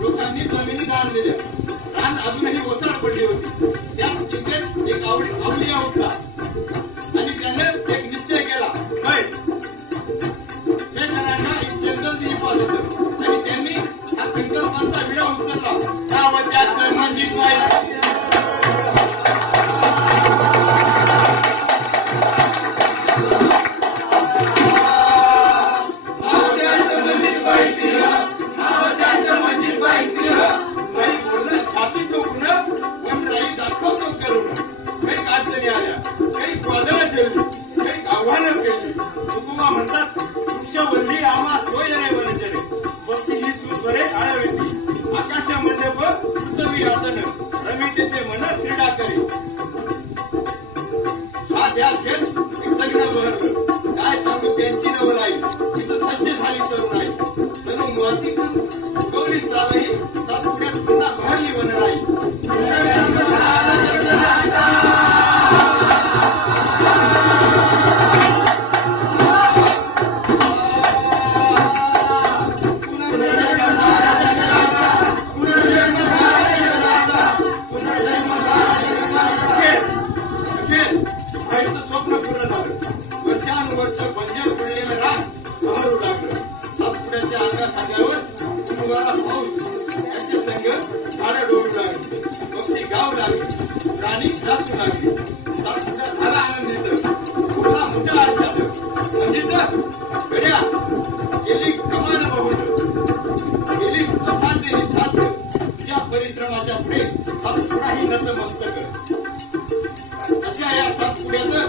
लोकांनी जमिनी दान दिल्या. दान अजूनही ओसाड पडली होती. त्या चिंतेत एक अवलिया उठला आणि त्याने एक निश्चय केला. हे जणांना एक जंगल पाहत होतं आणि त्यांनी हा संकल्पांचा विडा उचलला. त्या वच्यात म्हणजे आकाशामध्ये पृथ्वी आसन रमिते ते मन क्रीडा करी. हा ध्यास घेत लग्न बहरलं. काय सांगू त्यांची नवलाई तिथं सज्ज झाली तरुणाई. तनु माती गौरी चालही तासपुण्यात पुन्हा बहरली वनराई. स्वप्न पूर्ण झालं. वर्षानुवर्ष बंजर पडलेलं रान बहरू लागलं. सातपुड्याच्या अंगात आल्यावर मुलगाला पाऊस याचे संघ झाडं डोलू लागली. पक्षी गाव लागले. प्राणी नाचू लागले. सातपुड्या झाला आनंदित. पुढला मोठ्या आरशात म्हणजे गड्या गेली कमाल बहुट गेली असाध्य साध्य. तुझ्या परिश्रमाच्या पुढे सातपुडाही नतमस्तक. अशा या सातपुड्याचं